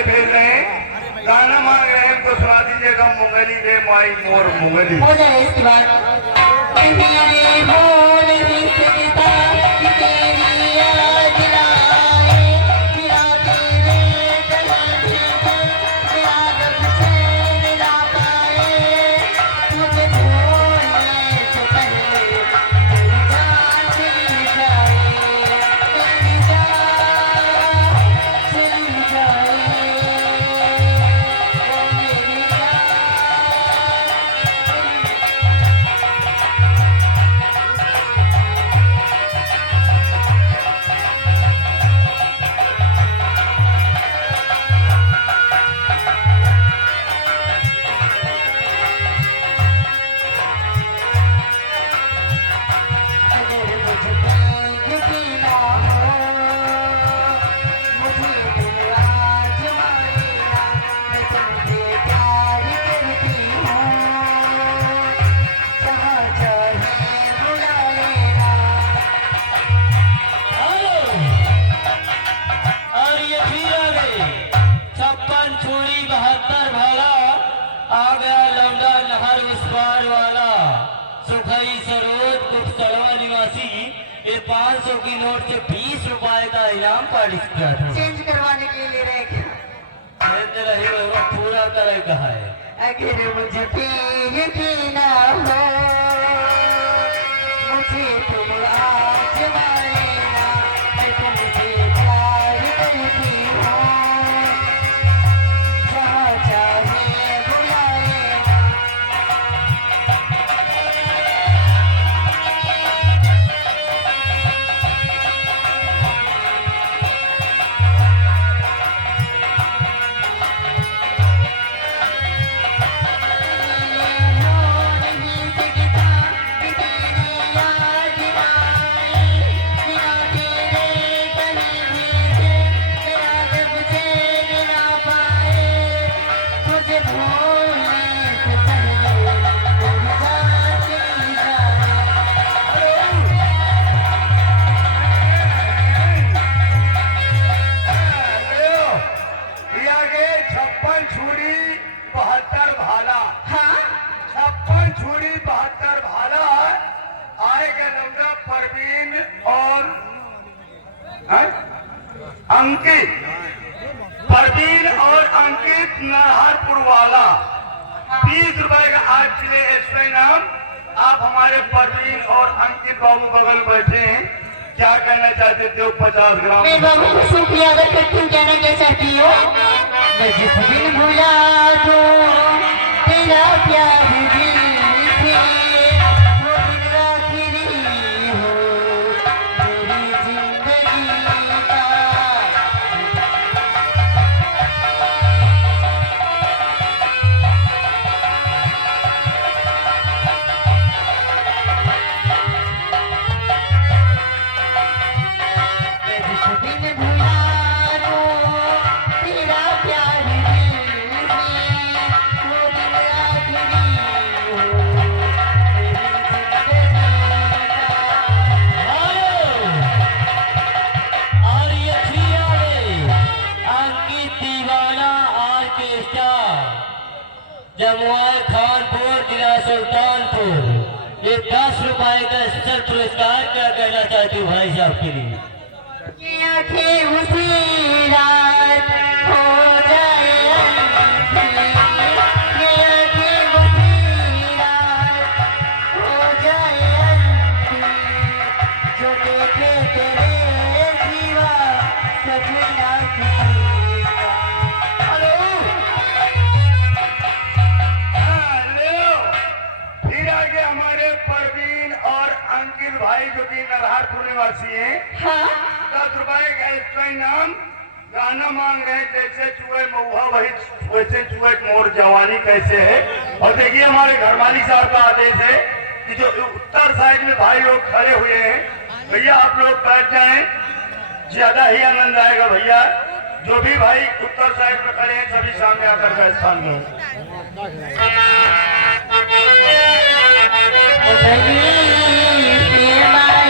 पहले भेज रहे हैं, गाना मांग रहे हैं तो सुना दीजिएगा मुंगली रे माई मोर मुंगली। हो जाए इसके बाद तेरी भोर रिश्ता तेरी याद लाए मेरा तेरे गले मेरा रब से मिला पाए तुझे भूलने से पहले मेरी जान चली जाए मेरी जान चली जाए मेरी जान। अगर मुझे यकीन हो मुझे तुम आज मानेगा मैं तुमसे प्यार करती हूँ जहाँ चाहे बुला लेना। और ये फिर आ गई 56 छुरी 72 भाला आ गया लौंडा नहर उस पार वाला सुखई सरोज कुछ सड़वा निवासी ये 500 की नोट से 20 रुपए का इनाम पारित किया था। चेंज करवाने के लिए रह गया। चेंज रही वो पूरा करेगा है। अगर मुझे यकीन हो मुझे तुम आज मानेगा मैं तुमसे प्यार करती हूँ जहाँ चाहे बुला लेना। दिया गए 56 छुरी 72 भाला। 56 छुरी 72 भाला आएगा लौंडा परवीन और अंकित, परवीन और अंकित नाहरपुर वाला 20 रुपए का आज के लिए एक्स्ट्रा इनाम। आप हमारे परवीन और अंकित बाबू बगल बैठे हैं, क्या कहना चाहते थे? 50 ग्राम मैं बाबू को शुक्रिया अदा करती हूँ। कहना क्या चाहती हो? मैं जिस दिन भुला दूँ तेरा प्यार दिल से वो दिन आखिरी हो मेरी जिंदगी का। मैं जिस दिन भुला दूँ तेरा प्यार दिल से वो दिन आखिरी हो मेरी जिंदगी का। और ये फिर आ गई अंकित दीवाना ऑर्केस्ट्रा जमुआर खानपुर जिला सुल्तानपुर ये 10 रुपए का स्पेशल पुरस्कार। क्या कहना चाहती हूँ भाई साहब के लिए? ये आंखें उसी रात हो जाए अंधी, ये आंखें उसी रात हो जाए अंधी, जो देखे तेरे सिवा सपना किसी का। हेलो फिर आगे हमारे परवीन और अंकित भाई जो कि नाहरपुर निवासी हैं, हाँ 10 रुपए का एक्स्ट्रा इनाम। गाना मांग रहे हैं जैसे चूहे महुआ वही वैसे चूहे मोर जवानी कैसे है। और देखिए हमारे घर मालिक साहब का आदेश है कि जो उत्तर साइड में भाई लोग खड़े हुए हैं, भैया आप लोग बैठ जाएं, ज्यादा ही आनंद आएगा भैया। जो भी भाई उत्तर साइड में खड़े हैं सभी सामने आकर का स्थान लो। बताइए